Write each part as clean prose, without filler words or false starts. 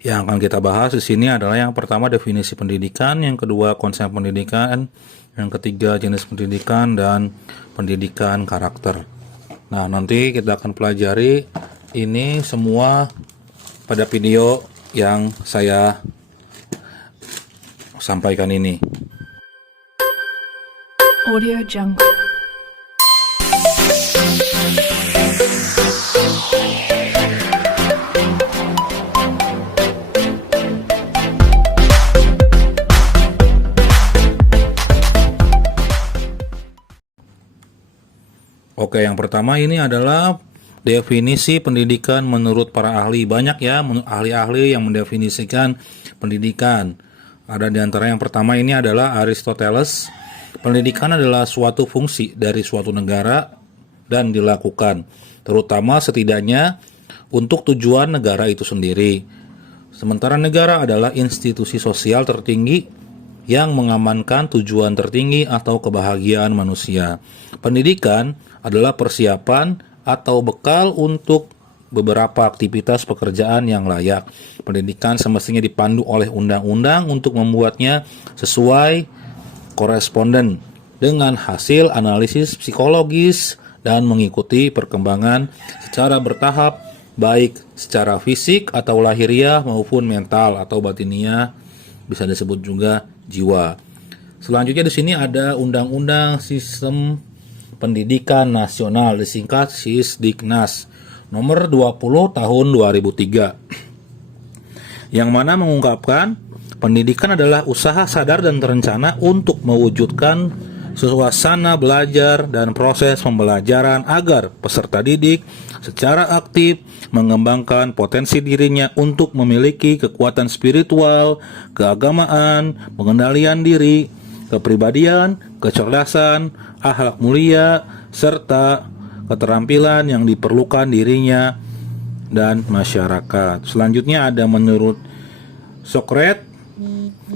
Yang akan kita bahas di sini adalah yang pertama definisi pendidikan, yang kedua konsep pendidikan, yang ketiga jenis pendidikan, dan pendidikan karakter. Nah, nanti kita akan pelajari ini semua pada video yang saya sampaikan ini. Audio Jungle. Oke, yang pertama ini adalah definisi pendidikan menurut para ahli. Banyak ya ahli-ahli yang mendefinisikan pendidikan. Ada di antara yang pertama ini adalah Aristoteles. Pendidikan adalah suatu fungsi dari suatu negara dan dilakukan, terutama setidaknya untuk tujuan negara itu sendiri. Sementara negara adalah institusi sosial tertinggi yang mengamankan tujuan tertinggi atau kebahagiaan manusia. Pendidikan adalah persiapan atau bekal untuk beberapa aktivitas pekerjaan yang layak. Pendidikan semestinya dipandu oleh undang-undang untuk membuatnya sesuai koresponden dengan hasil analisis psikologis dan mengikuti perkembangan secara bertahap, baik secara fisik atau lahiriah maupun mental atau batiniah, bisa disebut juga jiwa. Selanjutnya di sini ada Undang-Undang Sistem Pendidikan Nasional, disingkat Sisdiknas nomor 20 tahun 2003, yang mana mengungkapkan pendidikan adalah usaha sadar dan terencana untuk mewujudkan suasana belajar dan proses pembelajaran agar peserta didik secara aktif mengembangkan potensi dirinya untuk memiliki kekuatan spiritual, keagamaan, pengendalian diri, kepribadian, kecerdasan, akhlak mulia, serta keterampilan yang diperlukan dirinya dan masyarakat. Selanjutnya ada menurut Socrates,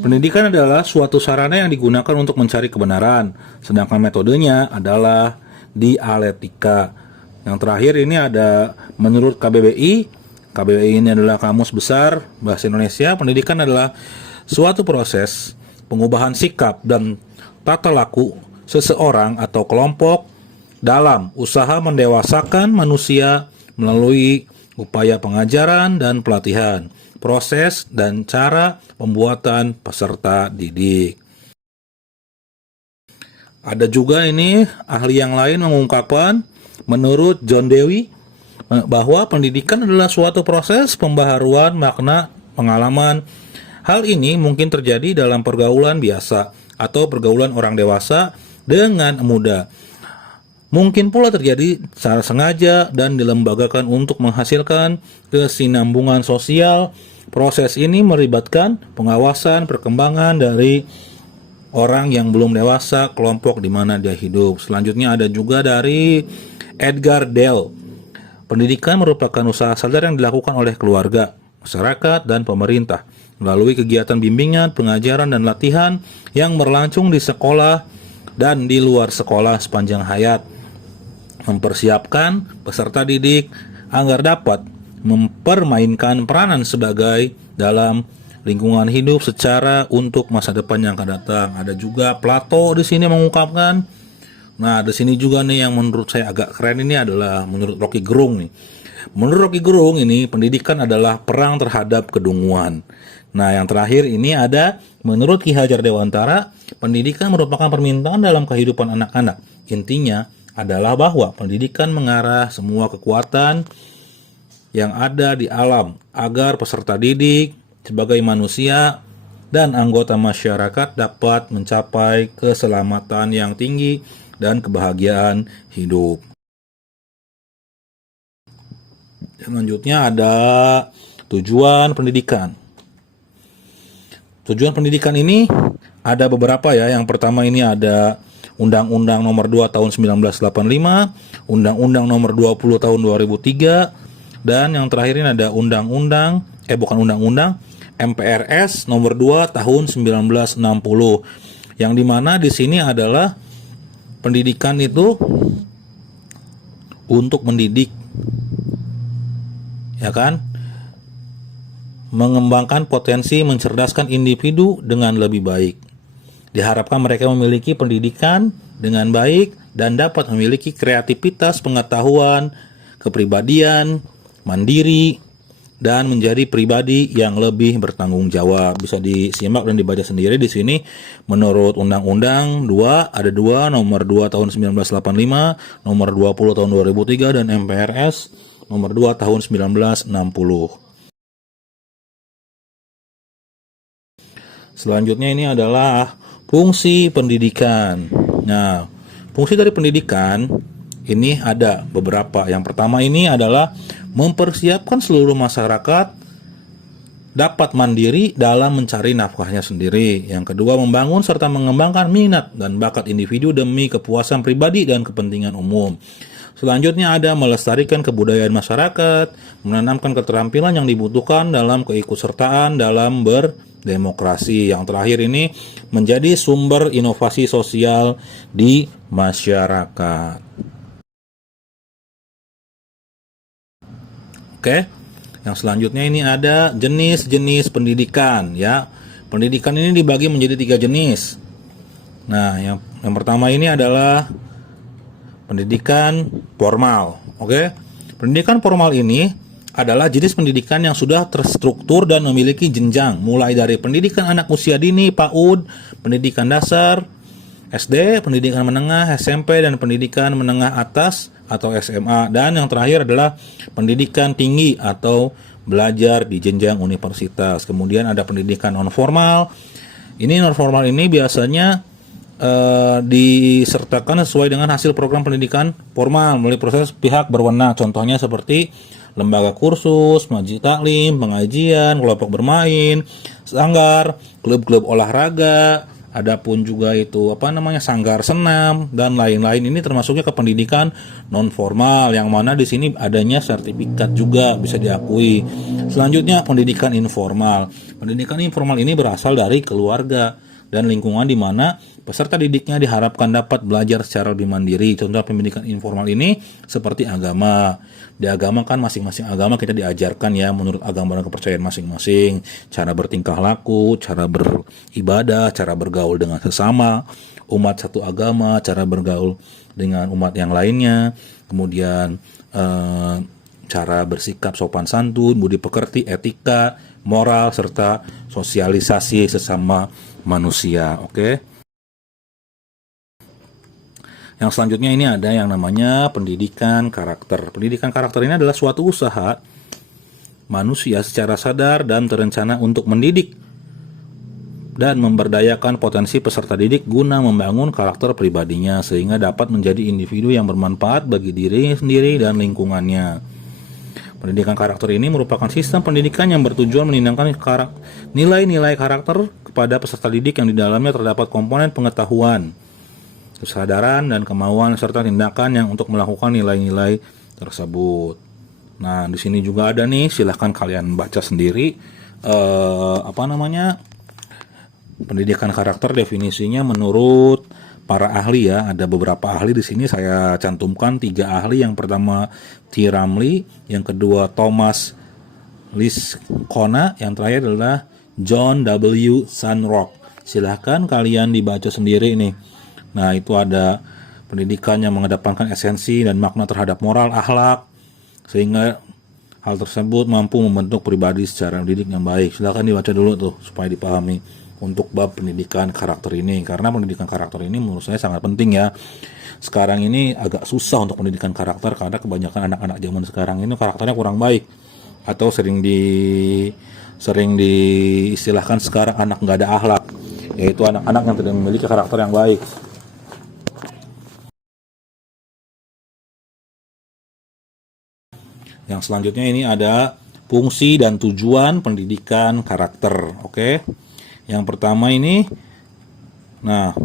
pendidikan adalah suatu sarana yang digunakan untuk mencari kebenaran, sedangkan metodenya adalah dialektika. Yang terakhir ini ada menurut KBBI. KBBI ini adalah Kamus Besar Bahasa Indonesia. Pendidikan adalah suatu proses pengubahan sikap dan tata laku seseorang atau kelompok dalam usaha mendewasakan manusia melalui upaya pengajaran dan pelatihan, proses dan cara pembuatan peserta didik. Ada juga ini ahli yang lain mengungkapkan menurut John Dewey bahwa pendidikan adalah suatu proses pembaharuan makna pengalaman. Hal ini mungkin terjadi dalam pergaulan biasa atau pergaulan orang dewasa dengan muda. Mungkin pula terjadi secara sengaja dan dilembagakan untuk menghasilkan kesinambungan sosial. Proses ini melibatkan pengawasan perkembangan dari orang yang belum dewasa, kelompok di mana dia hidup. Selanjutnya ada juga dari Edgar Dale. Pendidikan merupakan usaha sadar yang dilakukan oleh keluarga, masyarakat, dan pemerintah melalui kegiatan bimbingan, pengajaran, dan latihan yang berlangsung di sekolah dan di luar sekolah sepanjang hayat, mempersiapkan peserta didik agar dapat mempermainkan peranan sebagai dalam lingkungan hidup secara untuk masa depan yang akan datang. Ada juga Plato di sini mengungkapkan. Nah, di sini juga nih yang menurut saya agak keren ini adalah menurut Rocky Gerung nih. Menurut Rocky Gerung ini pendidikan adalah perang terhadap kedunguan. Nah, yang terakhir ini ada menurut Ki Hajar Dewantara, pendidikan merupakan permintaan dalam kehidupan anak-anak. Intinya adalah bahwa pendidikan mengarah semua kekuatan yang ada di alam agar peserta didik sebagai manusia dan anggota masyarakat dapat mencapai keselamatan yang tinggi dan kebahagiaan hidup. Selanjutnya ada tujuan pendidikan. Tujuan pendidikan ini ada beberapa ya. Yang pertama ini ada Undang-Undang Nomor 2 Tahun 1985, Undang-Undang Nomor 20 Tahun 2003, dan yang terakhir ini ada Undang-Undang MPRS Nomor 2 Tahun 1960. Yang dimana di sini adalah pendidikan itu untuk mendidik, ya kan? mengembangkan potensi mencerdaskan individu dengan lebih baik. Diharapkan mereka memiliki pendidikan dengan baik dan dapat memiliki kreativitas, pengetahuan, kepribadian, mandiri, dan menjadi pribadi yang lebih bertanggung jawab. Bisa disimak dan dibaca sendiri di sini. Menurut Undang-Undang 2 ada 2, nomor 2 tahun 1985, nomor 20 tahun 2003 dan MPRS nomor 2 tahun 1960. Selanjutnya ini adalah fungsi pendidikan. Nah, fungsi dari pendidikan ini ada beberapa. Yang pertama ini adalah mempersiapkan seluruh masyarakat dapat mandiri dalam mencari nafkahnya sendiri. Yang kedua, membangun serta mengembangkan minat dan bakat individu demi kepuasan pribadi dan kepentingan umum. Selanjutnya ada melestarikan kebudayaan masyarakat, menanamkan keterampilan yang dibutuhkan dalam keikutsertaan dalam berdemokrasi. Yang terakhir ini menjadi sumber inovasi sosial di masyarakat. Oke, yang selanjutnya ini ada jenis-jenis pendidikan ya. Pendidikan ini dibagi menjadi 3 jenis. Nah, yang pertama ini adalah pendidikan formal. Oke, pendidikan formal ini adalah jenis pendidikan yang sudah terstruktur dan memiliki jenjang, mulai dari pendidikan anak usia dini, PAUD, pendidikan dasar, SD, pendidikan menengah, SMP, dan pendidikan menengah atas atau SMA. Dan yang terakhir adalah pendidikan tinggi atau belajar di jenjang universitas. Kemudian ada pendidikan non formal. Ini non formal ini biasanya disertakan sesuai dengan hasil program pendidikan formal melalui proses pihak berwenang. Contohnya seperti lembaga kursus, majelis taklim, pengajian, kelompok bermain, sanggar, klub-klub olahraga, adapun juga itu sanggar senam dan lain-lain. Ini termasuknya ke pendidikan non formal yang mana di sini adanya sertifikat juga bisa diakui. Selanjutnya pendidikan informal. Pendidikan informal ini berasal dari keluarga dan lingkungan di mana peserta didiknya diharapkan dapat belajar secara lebih mandiri. Contoh pendidikan informal ini seperti agama. Di agama kan masing-masing agama kita diajarkan ya menurut agama dan kepercayaan masing-masing, cara bertingkah laku, cara beribadah, cara bergaul dengan sesama umat satu agama, cara bergaul dengan umat yang lainnya, kemudian cara bersikap sopan santun, budi pekerti, etika, moral, serta sosialisasi sesama manusia. Oke. Yang selanjutnya ini ada yang namanya pendidikan karakter. Pendidikan karakter ini adalah suatu usaha manusia secara sadar dan terencana untuk mendidik dan memberdayakan potensi peserta didik guna membangun karakter pribadinya sehingga dapat menjadi individu yang bermanfaat bagi diri sendiri dan lingkungannya. Pendidikan karakter ini merupakan sistem pendidikan yang bertujuan meningkatkan nilai-nilai karakter kepada peserta didik yang di dalamnya terdapat komponen pengetahuan, kesadaran, dan kemauan serta tindakan yang untuk melakukan nilai-nilai tersebut. Nah, di sini juga ada nih, silahkan kalian baca sendiri pendidikan karakter definisinya menurut para ahli ya. Ada beberapa ahli di sini saya cantumkan 3 ahli. Yang pertama T. Ramley, yang kedua Thomas Liskona, yang terakhir adalah John W. Sunrock. Silahkan kalian dibaca sendiri nih. Nah, itu ada pendidikan yang mengedepankan esensi dan makna terhadap moral, akhlak, sehingga hal tersebut mampu membentuk pribadi secara mendidik yang baik. Silahkan dibaca dulu tuh supaya dipahami untuk bab pendidikan karakter ini, karena pendidikan karakter ini menurut saya sangat penting ya. Sekarang ini agak susah untuk pendidikan karakter karena kebanyakan anak-anak zaman sekarang ini karakternya kurang baik, atau sering diistilahkan sekarang anak nggak ada akhlak, yaitu anak-anak yang tidak memiliki karakter yang baik. Yang selanjutnya ini ada fungsi dan tujuan pendidikan karakter. Oke. Yang pertama ini,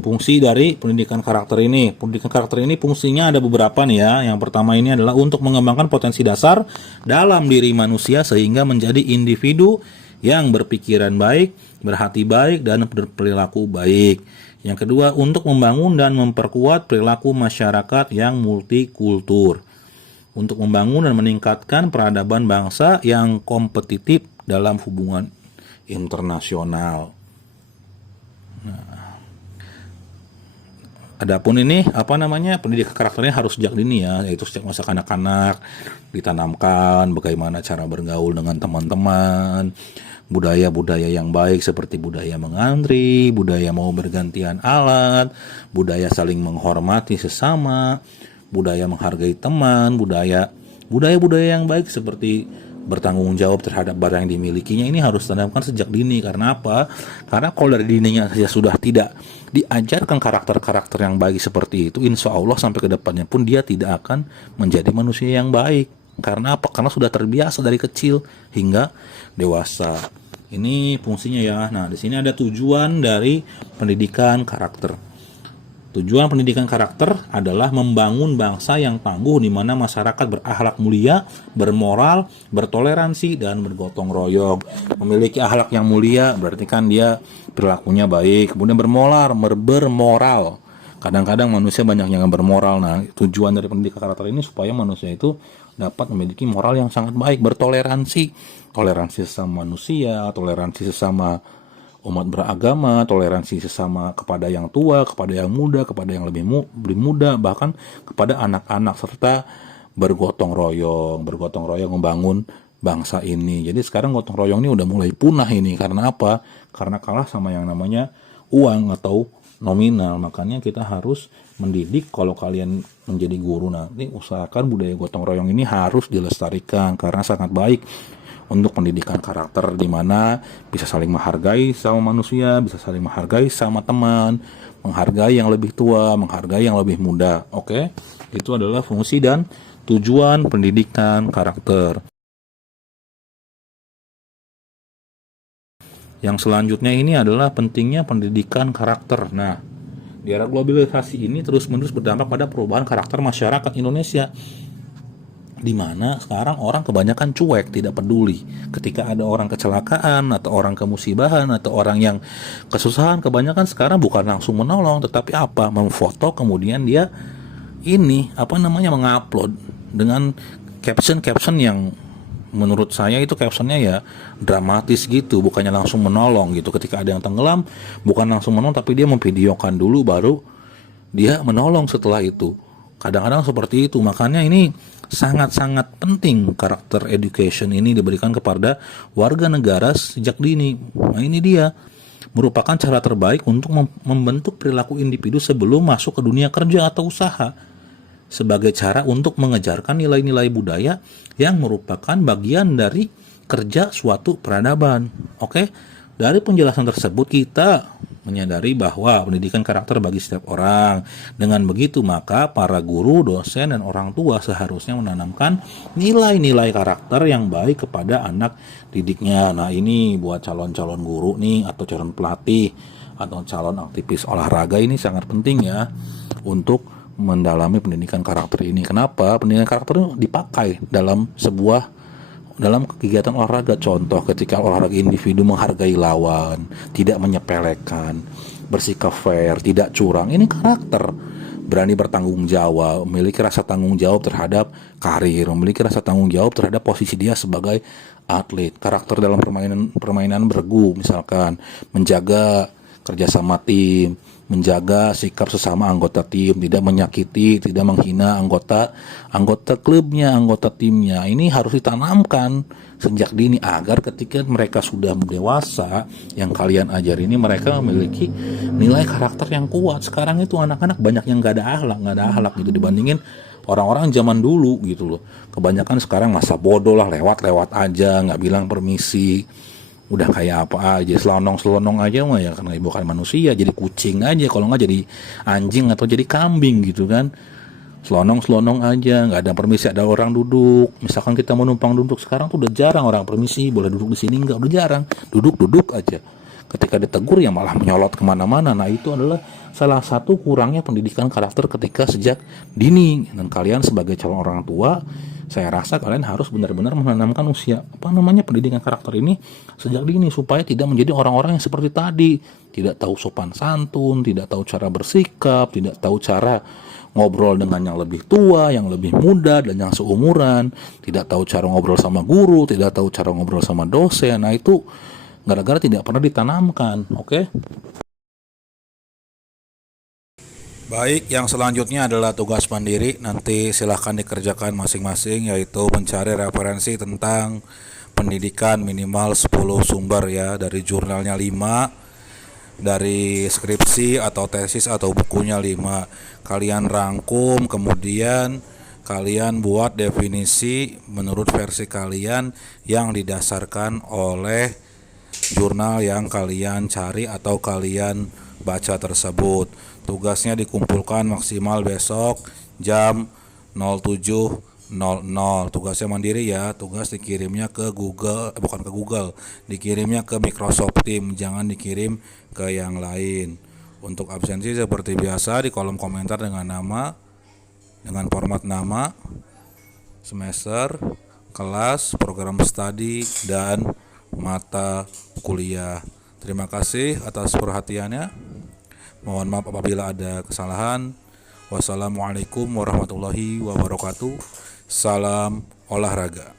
fungsi dari pendidikan karakter ini. Pendidikan karakter ini fungsinya ada beberapa nih ya. Yang pertama ini adalah untuk mengembangkan potensi dasar dalam diri manusia sehingga menjadi individu yang berpikiran baik, berhati baik, dan berperilaku baik. Yang kedua, untuk membangun dan memperkuat perilaku masyarakat yang multikultur. Untuk membangun dan meningkatkan peradaban bangsa yang kompetitif dalam hubungan internasional. Adapun ini pendidikan karakternya harus sejak dini ya, yaitu sejak masa kanak-kanak ditanamkan bagaimana cara bergaul dengan teman-teman, budaya-budaya yang baik seperti budaya mengantri, budaya mau bergantian alat, budaya saling menghormati sesama, budaya menghargai teman, budaya-budaya yang baik seperti bertanggung jawab terhadap barang yang dimilikinya. Ini harus ditanamkan sejak dini. Karena apa? Karena kalau dari dininya saja sudah tidak diajarkan karakter-karakter yang baik seperti itu, insya Allah sampai ke depannya pun dia tidak akan menjadi manusia yang baik. Karena apa? Karena sudah terbiasa dari kecil hingga dewasa. Ini fungsinya ya. Nah, di sini ada tujuan dari pendidikan karakter. Tujuan pendidikan karakter adalah membangun bangsa yang tangguh di mana masyarakat berakhlak mulia, bermoral, bertoleransi, dan bergotong royong. Memiliki akhlak yang mulia berarti kan dia perilakunya baik, kemudian bermoral. Kadang-kadang manusia banyak yang bermoral. Nah, tujuan dari pendidikan karakter ini supaya manusia itu dapat memiliki moral yang sangat baik, bertoleransi, toleransi sesama manusia, toleransi sesama umat beragama, toleransi sesama kepada yang tua, kepada yang muda, kepada yang lebih muda, bahkan kepada anak-anak, serta bergotong royong membangun bangsa ini. Jadi sekarang gotong royong ini udah mulai punah ini. Karena apa? Karena kalah sama yang namanya uang atau nominal. Makanya kita harus mendidik. Kalau kalian menjadi guru nanti, usahakan budaya gotong royong ini harus dilestarikan karena sangat baik untuk pendidikan karakter, di mana bisa saling menghargai sama manusia, bisa saling menghargai sama teman, menghargai yang lebih tua, menghargai yang lebih muda. Oke, itu adalah fungsi dan tujuan pendidikan karakter. Yang selanjutnya ini adalah pentingnya pendidikan karakter. Nah, di era globalisasi ini terus-menerus berdampak pada perubahan karakter masyarakat Indonesia, di mana sekarang orang kebanyakan cuek, tidak peduli. Ketika ada orang kecelakaan atau orang kemusibahan atau orang yang kesusahan, kebanyakan sekarang bukan langsung menolong, tetapi memfoto, kemudian dia mengupload dengan caption yang menurut saya itu captionnya ya dramatis gitu, bukannya langsung menolong gitu. Ketika ada yang tenggelam, bukan langsung menolong, tapi dia memvideokan dulu baru dia menolong setelah itu. Kadang-kadang seperti itu. Makanya ini sangat-sangat penting karakter education ini diberikan kepada warga negara sejak dini. Nah, ini dia merupakan cara terbaik untuk membentuk perilaku individu sebelum masuk ke dunia kerja atau usaha, sebagai cara untuk mengejarkan nilai-nilai budaya yang merupakan bagian dari kerja suatu peradaban. Oke, dari penjelasan tersebut kita menyadari bahwa pendidikan karakter bagi setiap orang. Dengan begitu maka para guru, dosen, dan orang tua seharusnya menanamkan nilai-nilai karakter yang baik kepada anak didiknya. Nah, ini buat calon-calon guru nih, atau calon pelatih, atau calon aktivis olahraga, ini sangat penting ya untuk mendalami pendidikan karakter ini. Kenapa? Pendidikan karakter dipakai dalam kegiatan olahraga. Contoh, ketika olahraga individu menghargai lawan, tidak menyepelekan, bersikap fair, tidak curang. Ini karakter. Berani bertanggung jawab, memiliki rasa tanggung jawab terhadap karir, memiliki rasa tanggung jawab terhadap posisi dia sebagai atlet. Karakter dalam permainan bergu, misalkan menjaga kerjasama tim, menjaga sikap sesama anggota tim, tidak menyakiti, tidak menghina anggota klubnya, anggota timnya. Ini harus ditanamkan sejak dini agar ketika mereka sudah dewasa, yang kalian ajar ini mereka memiliki nilai karakter yang kuat. Sekarang itu anak-anak banyak yang nggak ada akhlak gitu dibandingin orang-orang zaman dulu gitu loh. Kebanyakan sekarang masa bodoh lah, lewat aja, nggak bilang permisi. Udah kayak apa aja, selonong aja mah ya, karena bukan manusia, jadi kucing aja, kalau nggak jadi anjing atau jadi kambing gitu kan. Selonong aja, nggak ada permisi, ada orang duduk. Misalkan kita mau numpang duduk, sekarang tuh udah jarang orang permisi, boleh duduk di sini, nggak, udah jarang, duduk aja. ketika ditegur ya malah menyolot kemana-mana. Nah itu adalah salah satu kurangnya pendidikan karakter ketika sejak dini. Dan kalian sebagai calon orang tua, saya rasa kalian harus benar-benar menanamkan pendidikan karakter ini sejak dini supaya tidak menjadi orang-orang yang seperti tadi, tidak tahu sopan santun, tidak tahu cara bersikap, tidak tahu cara ngobrol dengan yang lebih tua, yang lebih muda, dan yang seumuran, tidak tahu cara ngobrol sama guru, tidak tahu cara ngobrol sama dosen. Nah itu gara-gara tidak pernah ditanamkan. Oke? Baik, yang selanjutnya adalah tugas mandiri. Nanti silahkan dikerjakan masing-masing, yaitu mencari referensi tentang pendidikan minimal 10 sumber ya, dari jurnalnya 5, dari skripsi atau tesis atau bukunya 5. Kalian rangkum, kemudian kalian buat definisi menurut versi kalian yang didasarkan oleh jurnal yang kalian cari atau kalian baca tersebut. Tugasnya dikumpulkan maksimal besok jam 07.00. Tugasnya mandiri ya, tugas dikirimnya ke Google, bukan ke Google, dikirimnya ke Microsoft Teams, jangan dikirim ke yang lain. Untuk absensi seperti biasa di kolom komentar dengan nama, dengan format nama, semester, kelas, program studi, dan mata kuliah. Terima kasih atas perhatiannya. Mohon maaf apabila ada kesalahan. Wassalamualaikum warahmatullahi wabarakatuh. Salam olahraga.